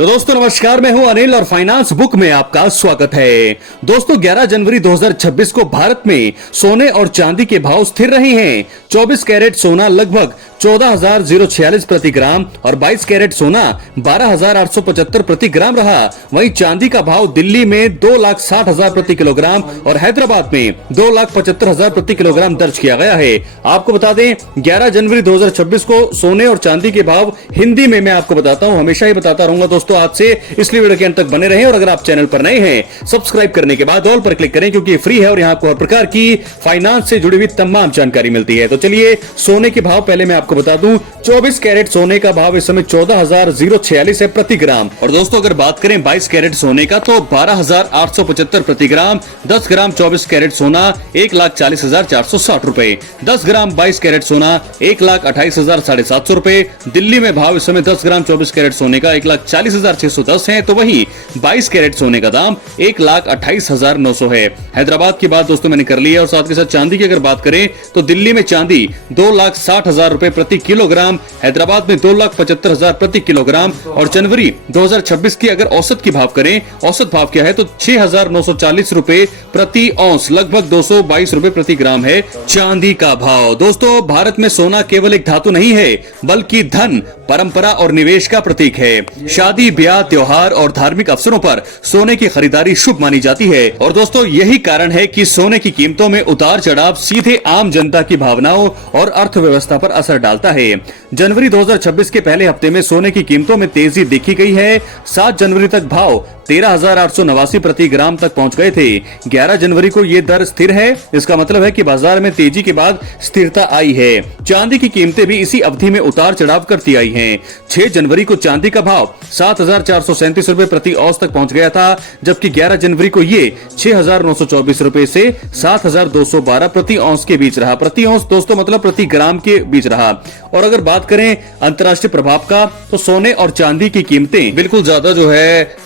तो दोस्तों नमस्कार, मैं हूं अनिल और फाइनेंस बुक में आपका स्वागत है। दोस्तों 11 जनवरी 2026 को भारत में सोने और चांदी के भाव स्थिर रहे हैं। 24 कैरेट सोना लगभग 14,046 प्रति ग्राम और 22 कैरेट सोना 12,875 प्रति ग्राम रहा। वहीं चांदी का भाव दिल्ली में 2,60,000 प्रति किलोग्राम और हैदराबाद में 2,75,000 प्रति किलोग्राम दर्ज किया गया है। आपको बता दें 11 जनवरी 2026 को सोने और चांदी के भाव हिंदी में मैं आपको बताता हूं, हमेशा ही बताता रहूंगा दोस्तों आज से, इसलिए वीडियो के अंत तक बने रहें। और अगर आप चैनल पर नए हैं सब्सक्राइब करने के बाद ऑल पर क्लिक करें, क्योंकि फ्री है और यहाँ आपको हर प्रकार की फाइनेंस से जुड़ी हुई तमाम जानकारी मिलती है। तो चलिए सोने के भाव पहले मैं आपको बता दूं। 24 कैरेट सोने का भाव इस समय 14,046 है प्रति ग्राम। और दोस्तों अगर बात करें 22 कैरेट सोने का तो 12,875 प्रति ग्राम। 10 ग्राम 24 कैरेट सोना 1,40,460 रुपए। 10 ग्राम 22 कैरेट सोना 1,28,750 रुपए। दिल्ली में भाव इस समय 10 ग्राम 24 कैरेट सोने का 1,40,610 है, तो वहीं 22 कैरेट सोने का दाम 1,28,900 है। हैदराबाद की बात दोस्तों मैंने कर ली है। और साथ के साथ चांदी की अगर बात करें तो दिल्ली में चांदी 2,60,000 रुपए प्रति किलोग्राम, हैदराबाद में 2,75,000 प्रति किलोग्राम। और जनवरी 2026 की अगर औसत की भाव करें, औसत भाव क्या है तो 6,940 रुपए प्रति औंस, लगभग 222 रुपए प्रति ग्राम है चांदी का भाव। दोस्तों भारत में सोना केवल एक धातु नहीं है, बल्कि धन, परंपरा और निवेश का प्रतीक है। शादी, ब्याह, त्योहार और धार्मिक अवसरों पर सोने की खरीदारी शुभ मानी जाती है। और दोस्तों यही कारण है कि सोने की कीमतों में उतार चढ़ाव सीधे आम जनता की भावनाओं और अर्थव्यवस्था पर असर डालता है। जनवरी 2026 के पहले हफ्ते में सोने की कीमतों में तेजी देखी गई है। 7 जनवरी तक भाव 13,889 प्रति ग्राम तक पहुंच गए थे। 11 जनवरी को ये दर स्थिर है। इसका मतलब है कि बाजार में तेजी के बाद स्थिरता आई है। चांदी की कीमतें भी इसी अवधि में उतार चढ़ाव करती आई हैं। 6 जनवरी को चांदी का भाव 7,437 रुपए प्रति औंस तक पहुंच गया था, जबकि 11 जनवरी को ये 6,924 रुपए से 7,212 प्रति औंस के बीच रहा। प्रति औंस दोस्तों मतलब प्रति ग्राम के बीच रहा। और अगर बात करें अंतर्राष्ट्रीय प्रभाव का तो सोने और चांदी की कीमतें बिल्कुल ज्यादा जो है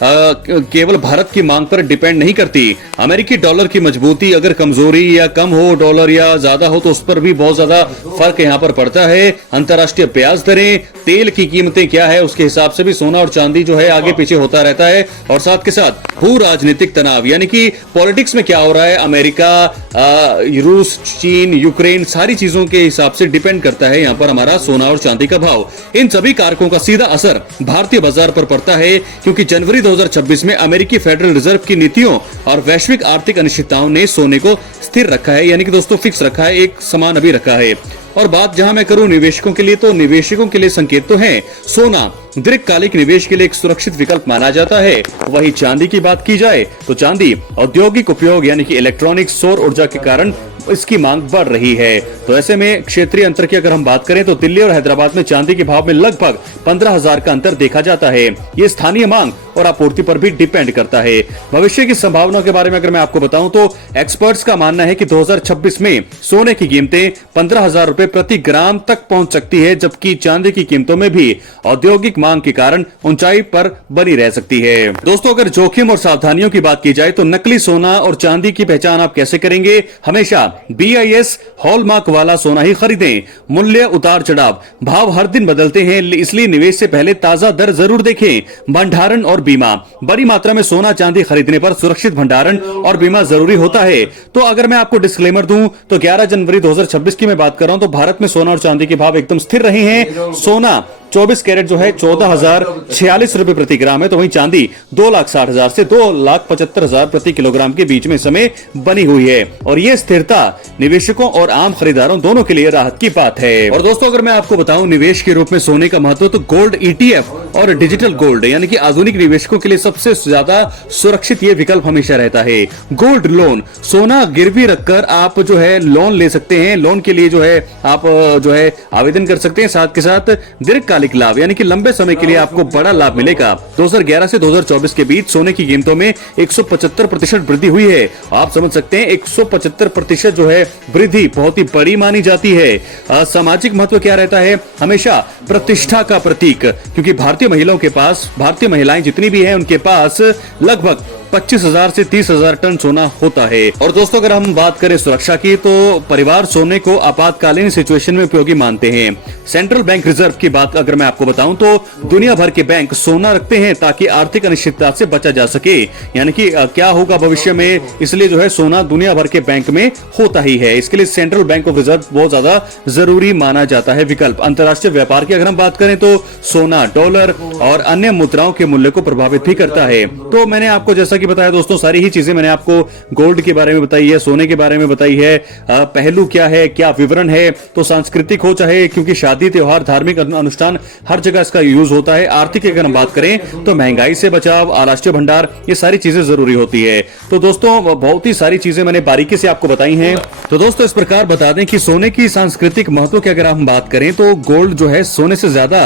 केवल भारत की मांग पर डिपेंड नहीं करती। अमेरिकी डॉलर की मजबूती अगर कमजोरी या कम हो, डॉलर या ज्यादा हो, तो उस पर भी बहुत ज्यादा फर्क यहाँ पर पड़ता है। अंतर्राष्ट्रीय ब्याज दरें, तेल की कीमतें क्या है, उसके हिसाब से भी सोना और चांदी जो है आगे पीछे होता रहता है। और साथ के साथ भू राजनीतिक तनाव यानी कि पॉलिटिक्स में क्या हो रहा है, अमेरिका, रूस, चीन, यूक्रेन, सारी चीजों के हिसाब से डिपेंड करता है यहाँ पर हमारा सोना और चांदी का भाव। इन सभी कारकों का सीधा असर भारतीय बाजार पर पड़ता है, क्योंकि जनवरी 2026 में अमेरिकी फेडरल रिजर्व की नीतियों और वैश्विक आर्थिक अनिश्चितताओं ने सोने को स्थिर रखा है, यानी कि दोस्तों फिक्स रखा है, एक समान अभी रखा है। और बात जहां मैं करूं निवेशकों के लिए, तो निवेशकों के लिए संकेत तो है। सोना दीर्घकालिक निवेश के लिए एक सुरक्षित विकल्प माना जाता है। वहीं चांदी की बात की जाए तो चांदी औद्योगिक उपयोग यानी कि इलेक्ट्रॉनिक्स, सौर ऊर्जा के कारण इसकी मांग बढ़ रही है। तो ऐसे में क्षेत्रीय अंतर की अगर हम बात करें तो दिल्ली और हैदराबाद में चांदी के भाव में लगभग 15,000 का अंतर देखा जाता है। ये स्थानीय मांग और आपूर्ति पर भी डिपेंड करता है। भविष्य की संभावनाओं के बारे में अगर मैं आपको बताऊं तो एक्सपर्ट्स का मानना है कि 2026 में सोने की कीमतें 15,000 रुपए प्रति ग्राम तक पहुंच सकती है, जबकि चांदी की कीमतों में भी औद्योगिक मांग के कारण ऊंचाई पर बनी रह सकती है। दोस्तों अगर जोखिम और सावधानियों की बात की जाए तो नकली सोना और चांदी की पहचान आप कैसे करेंगे? हमेशा BIS हॉलमार्क वाला सोना ही खरीदें। मूल्य उतार चढ़ाव, भाव हर दिन बदलते हैं, इसलिए निवेश से पहले ताजा दर जरूर देखें। भंडारण और बीमा, बड़ी मात्रा में सोना चांदी खरीदने पर सुरक्षित भंडारण और बीमा जरूरी होता है। तो अगर मैं आपको डिस्क्लेमर दूं तो 11 जनवरी 2026 की मैं बात कर रहा हूं तो भारत में सोना और चांदी के भाव एकदम स्थिर रहे हैं। सोना 24 कैरेट जो है 14,046 रुपए प्रति ग्राम है, तो वहीं चांदी 2,60,000 से 2,75,000 प्रति किलोग्राम के बीच में समय बनी हुई है। और यह स्थिरता निवेशकों और आम खरीदारों दोनों के लिए राहत की बात है। और दोस्तों अगर मैं आपको बताऊं निवेश के रूप में सोने का महत्व, तो गोल्ड ETF और डिजिटल गोल्ड यानी कि आधुनिक निवेशकों के लिए सबसे ज्यादा सुरक्षित ये विकल्प हमेशा रहता है। गोल्ड लोन, सोना गिरवी रखकर आप जो है लोन ले सकते हैं। लोन के लिए जो है आप जो है आवेदन कर सकते हैं। साथ के साथ दीर्घकालिक लाभ यानी कि लंबे समय के लिए आपको बड़ा लाभ मिलेगा। 2011 से 2024 के बीच सोने की कीमतों में 175% वृद्धि हुई है। आप समझ सकते हैं 175% जो है वृद्धि बहुत ही बड़ी मानी जाती है। सामाजिक महत्व क्या रहता है? हमेशा प्रतिष्ठा का प्रतीक, क्योंकि भारतीय महिलाएं जितनी भी हैं उनके पास लगभग 25,000 से 30,000 टन सोना होता है। और दोस्तों अगर हम बात करें सुरक्षा की तो परिवार सोने को आपातकालीन सिचुएशन में उपयोगी मानते हैं। सेंट्रल बैंक रिजर्व की बात अगर मैं आपको बताऊं तो दुनिया भर के बैंक सोना रखते हैं ताकि आर्थिक अनिश्चितता से बचा जा सके, यानी कि क्या होगा भविष्य में, इसलिए जो है सोना दुनिया भर के बैंक में होता ही है। इसके लिए सेंट्रल बैंक ऑफ रिजर्व बहुत ज्यादा जरूरी माना जाता है विकल्प। अंतरराष्ट्रीय व्यापार की अगर हम बात करें तो सोना डॉलर और अन्य मुद्राओं के मूल्य को प्रभावित भी करता है। तो मैंने आपको जैसा कि बताया दोस्तों, सारी ही चीजें मैंने आपको गोल्ड के बारे में बताई है, सोने के बारे में बताई है, पहलू क्या है, क्या विवरण है। तो सांस्कृतिक हो चाहे, क्योंकि शादी त्योहार धार्मिक अनुष्ठान हर जगह इसका यूज होता है। आर्थिक अगर हम बात करें तो महंगाई से बचाव, राष्ट्रीय भंडार, ये सारी चीजें जरूरी होती है। तो दोस्तों बहुत ही सारी चीजें मैंने बारीकी से आपको बताई हैं। तो दोस्तों इस प्रकार बता दें कि सोने की सांस्कृतिक महत्व की अगर हम बात करें तो गोल्ड जो है सोने से ज्यादा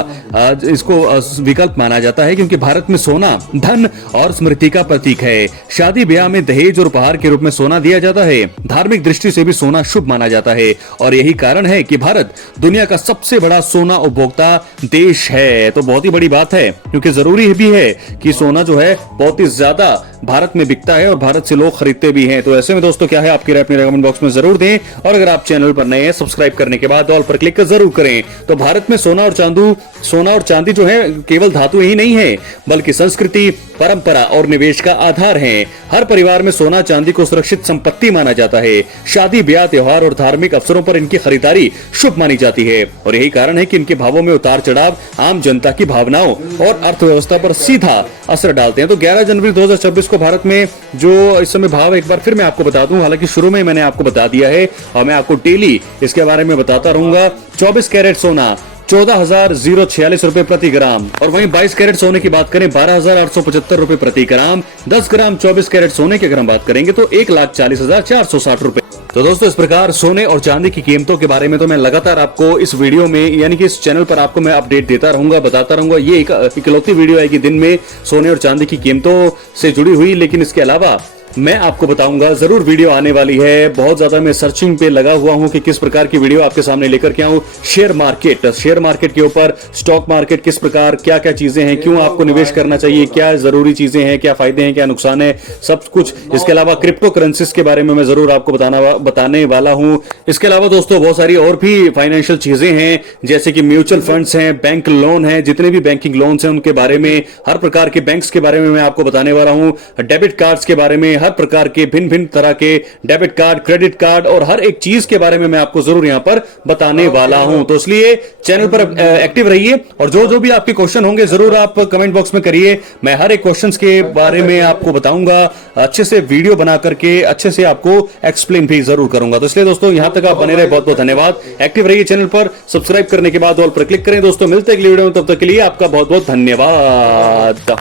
इसको विकल्प माना जाता है, क्योंकि भारत में सोना धन और स्मृति का प्रतीक है। शादी ब्याह में दहेज और उपहार के रूप में सोना दिया जाता है। धार्मिक दृष्टि से भी सोना शुभ माना जाता है और यही कारण है कि भारत दुनिया का सबसे बड़ा सोना उपभोक्ता देश है। तो बहुत ही बड़ी बात है, क्योंकि जरूरी भी है कि सोना जो है बहुत ही ज्यादा भारत में बिकता है और भारत से लोग खरीदते भी हैं। तो ऐसे में दोस्तों क्या है, आपकी राय अपने कमेंट बॉक्स में जरूर दें और अगर आप चैनल पर नए हैं सब्सक्राइब करने के बाद ऑल पर क्लिक कर जरूर करें। तो भारत में सोना और चांदी जो है केवल धातु ही नहीं है, बल्कि संस्कृति, परंपरा और निवेश का आधार है। हर परिवार में सोना चांदी को सुरक्षित संपत्ति माना जाता है। शादी ब्याह त्योहार और धार्मिक अवसरों पर इनकी खरीदारी शुभ मानी जाती है और यही कारण है कि इनके भावों में उतार चढ़ाव आम जनता की भावनाओं और अर्थव्यवस्था पर सीधा असर डालते हैं। तो 11 जनवरी 2026 को भारत में जो इस समय भाव एक बार फिर मैं आपको बता दूं, हालांकि शुरू में मैंने आपको बता दिया है और मैं आपको डेली इसके बारे में बताता रहूंगा। 24 कैरेट सोना 14,046 रुपए प्रति ग्राम और वहीं 22 कैरेट सोने की बात करें 12,875 रुपए प्रति ग्राम। 10 ग्राम 24 कैरेट सोने की अगर हम बात करेंगे तो 1,40,460 रुपए। तो दोस्तों इस प्रकार सोने और चांदी की कीमतों के बारे में तो मैं लगातार आपको इस वीडियो में यानी कि इस चैनल पर आपको मैं अपडेट देता रहूंगा, बताता रहूंगा। ये इकलौती वीडियो आएगी दिन में सोने और चांदी की कीमतों से जुड़ी हुई, लेकिन इसके अलावा मैं आपको बताऊंगा, जरूर वीडियो आने वाली है। बहुत ज्यादा मैं सर्चिंग पे लगा हुआ हूं कि किस प्रकार की वीडियो आपके सामने लेकर के आऊं। शेयर मार्केट के ऊपर, स्टॉक मार्केट किस प्रकार, क्या क्या चीजें हैं, क्यों आपको निवेश करना चाहिए, क्या जरूरी चीजें हैं, क्या फायदे हैं, क्या नुकसान है, सब कुछ। इसके अलावा क्रिप्टो करेंसीज के बारे में मैं जरूर आपको बताने वाला हूं। इसके अलावा दोस्तों बहुत सारी और भी फाइनेंशियल चीजें हैं, जैसे कि म्यूचुअल फंड्स हैं, बैंक लोन है, जितने भी बैंकिंग लोन्स हैं उनके बारे में, हर प्रकार के बैंक्स के बारे में मैं आपको बताने वाला हूं। डेबिट कार्ड्स के बारे में, हर प्रकार के भिन्न तरह के डेबिट कार्ड, क्रेडिट कार्ड और हर एक चीज के बारे में मैं आपको जरूर यहां पर बताने वाला हूं। तो इसलिए चैनल पर एक्टिव रहिए और जो भी आपके क्वेश्चन होंगे जरूर आप कमेंट बॉक्स में करिए। मैं हर एक क्वेश्चंस के बारे में आपको बताऊंगा, अच्छे से वीडियो बना करके अच्छे से आपको एक्सप्लेन भी जरूर करूंगा। तो इसलिए दोस्तों यहां तक आप बने रहे, बहुत बहुत धन्यवाद। एक्टिव रहिए चैनल पर, सब्सक्राइब करने के बाद ऑल पर क्लिक करें। दोस्तों मिलते हैं अगली वीडियो में, तब तक के लिए आपका बहुत बहुत धन्यवाद।